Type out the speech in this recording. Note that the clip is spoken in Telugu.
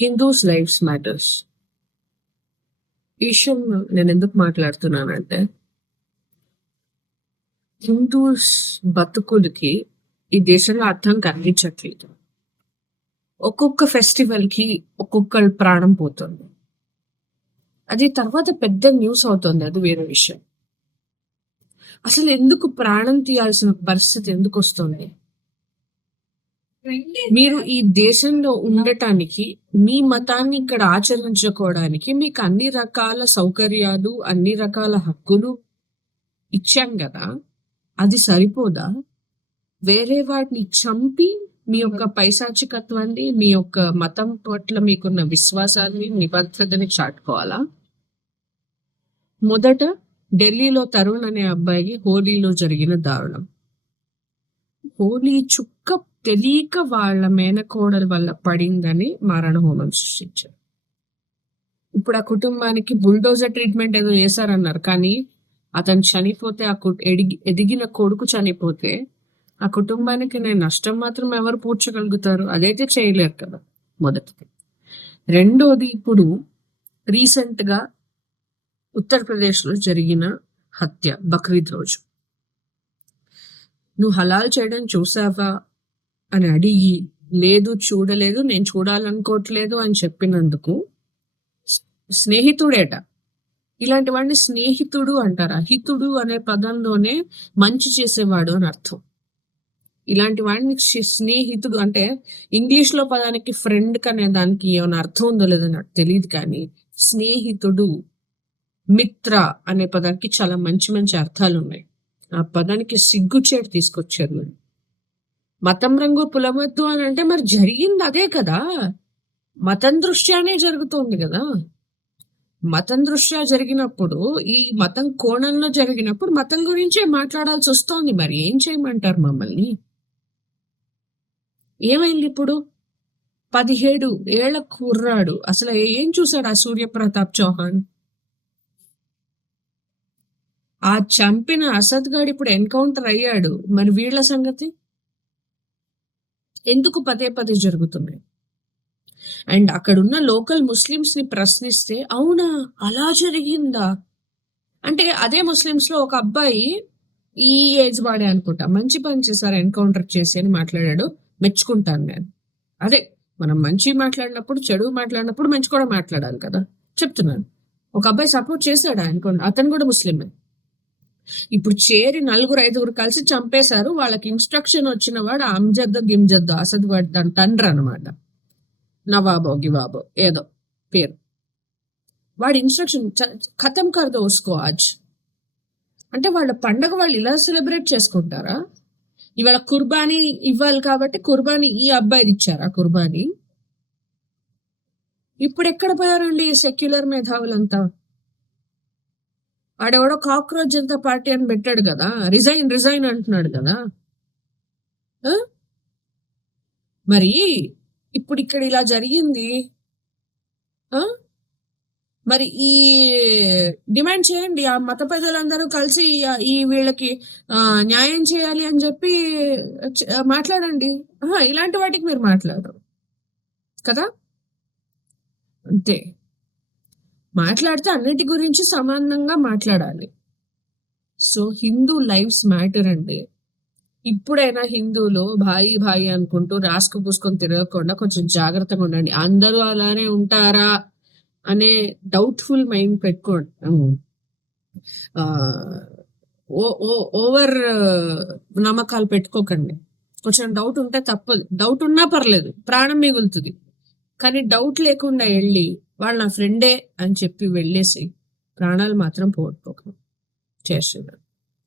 Hindus lifes matters. ఈ విషయం నేను ఎందుకు మాట్లాడుతున్నానంటే, హిందూస్ బతుకులకి ఈ దేశంలో అర్థం కనిపించట్లేదు. ఒక్కొక్క ఫెస్టివల్ కి ఒక్కొక్కరు ప్రాణం పోతుంది. అది తర్వాత పెద్ద న్యూస్ అవుతుంది, అది వేరే విషయం. అసలు ఎందుకు ప్రాణం తీయాల్సిన పరిస్థితి ఎందుకు వస్తుంది? మీరు ఈ దేశంలో ఉండటానికి, మీ మతాన్ని ఇక్కడ ఆచరించుకోవడానికి మీకు అన్ని రకాల సౌకర్యాలు, అన్ని రకాల హక్కులు ఇచ్చాం కదా, అది సరిపోదా? వేరే వాటిని చంపి మీ యొక్క పైశాచికత్వాన్ని, మీ యొక్క మతం పట్ల మీకున్న విశ్వాసాన్ని, నిబద్ధతని చాటుకోవాలా? మొదట ఢిల్లీలో తరుణ్ అనే అబ్బాయి హోలీలో జరిగిన దారుణం. హోలీ చుక్క తెలియక వాళ్ళ మేనకోడల వల్ల పడిందని మారణహోమం సృష్టించారు. ఇప్పుడు ఆ కుటుంబానికి బుల్డోజర్ ట్రీట్మెంట్ ఏదో చేశారన్నారు, కానీ అతను చనిపోతే, ఎదిగిన కొడుకు చనిపోతే ఆ కుటుంబానికి నష్టం మాత్రం ఎవరు పూడ్చగలుగుతారు? అదైతే చేయలేరు కదా, మొదటిది. రెండోది, ఇప్పుడు రీసెంట్ గా ఉత్తరప్రదేశ్లో జరిగిన హత్య బక్రీద్ రోజు. నువ్వు హలాల్ చేయడం చూసావా అని అడిగి, లేదు చూడలేదు, నేను చూడాలనుకోవట్లేదు అని చెప్పినందుకు స్నేహితుడేట. ఇలాంటి వాడిని స్నేహితుడు అంటారా? హితుడు అనే పదంలోనే మంచి చేసేవాడు అని అర్థం. ఇలాంటి వాడిని స్నేహితుడు అంటే, ఇంగ్లీష్ లో పదానికి ఫ్రెండ్ అనే దానికి ఏమైనా అర్థం ఉందో లేదో నాకు తెలియదు, కానీ స్నేహితుడు, మిత్ర అనే పదానికి చాలా మంచి మంచి అర్థాలు ఉన్నాయి. ఆ పదానికి సిగ్గుచేటు తీసుకొచ్చారు. మతం రంగు పులవద్దు అని అంటే మరి జరిగింది అదే కదా, మతం దృష్ట్యానే జరుగుతోంది కదా. మతం దృష్ట్యా జరిగినప్పుడు, ఈ మతం కోణంలో జరిగినప్పుడు మతం గురించే మాట్లాడాల్సి వస్తోంది. మరి ఏం చేయమంటారు మమ్మల్ని? ఏమైంది ఇప్పుడు? 17 ఏళ్ల కుర్రాడు అసలు ఏం చూశాడు ఆ సూర్యప్రతాప్ చౌహాన్? ఆ చంపిన అసద్ గాడు ఇప్పుడు ఎన్కౌంటర్ అయ్యాడు. మరి వీళ్ళ సంగతి ఎందుకు పదే పదే జరుగుతున్నాయి? అండ్ అక్కడున్న లోకల్ ముస్లిమ్స్ ని ప్రశ్నిస్తే, అవునా అలా జరిగిందా అంటే, అదే ముస్లిమ్స్ లో ఒక అబ్బాయి, ఈ ఏజ్ వాడే అనుకుంటా, మంచి పని చేశారు ఎన్కౌంటర్ చేసి అని మాట్లాడాడు. మెచ్చుకుంటాను నేను. అదే మనం మంచి మాట్లాడినప్పుడు, చెడు మాట్లాడినప్పుడు మంచి కూడా మాట్లాడాలి కదా, చెప్తున్నాను. ఒక అబ్బాయి సపోర్ట్ చేశాడు ఎన్కౌంటర్, అతను కూడా ముస్లిమే. ఇప్పుడు చేరి 4-5 కలిసి చంపేశారు. వాళ్ళకి ఇన్స్ట్రక్షన్ వచ్చిన వాడు అంజద్ గిమ్జద్, అసద్ వాడి దాని తండ్రి అనమాట, నవాబో గివాబో ఏదో పేరు. వాడి ఇన్స్ట్రక్షన్ ఖతం కర్ దో ఉస్కో ఆజ్ అంటే, వాళ్ళ పండగ వాళ్ళు ఇలా సెలబ్రేట్ చేసుకుంటారా? ఇవాళ కుర్బానీ ఇవ్వాలి కాబట్టి కుర్బానీ ఈ అబ్బాయిది ఇచ్చారా కుర్బానీ? ఇప్పుడు ఎక్కడ పోయారండి ఈ సెక్యులర్ మేధావులంతా? ఆడెవడో కాక్రోచ్ జనతా పార్టీ అని పెట్టాడు కదా, రిజైన్ అంటున్నాడు కదా. మరి ఇప్పుడు ఇక్కడ ఇలా జరిగింది, మరి ఈ డిమాండ్ చేయండి, ఆ మత పెద్దలందరూ కలిసి ఈ వీళ్ళకి న్యాయం చేయాలి అని చెప్పి మాట్లాడండి. ఇలాంటి వాటికి మీరు మాట్లాడరు కదా. అంతే, మాట్లాడితే అన్నిటి గురించి సమానంగా మాట్లాడాలి. సో హిందూ లైఫ్స్ మ్యాటర్ అండి. ఇప్పుడైనా హిందువులు భాయి భాయి అనుకుంటూ రాసుకు పూసుకొని తిరగకుండా కొంచెం జాగ్రత్తగా ఉండండి. అందరూ అలానే ఉంటారా అనే డౌట్ఫుల్ మైండ్ పెట్టుకోండి. ఓవర్ నమ్మకాలు పెట్టుకోకండి. కొంచెం డౌట్ ఉంటే తప్పదు, డౌట్ ఉన్నా పర్లేదు, ప్రాణం మిగులుతుంది. కానీ డౌట్ లేకుండా వెళ్ళి వాళ్ళు నా ఫ్రెండే అని చెప్పి వెళ్ళేసి ప్రాణాలు మాత్రం పోగొట్టుకోకండి. చేస్తున్నారు.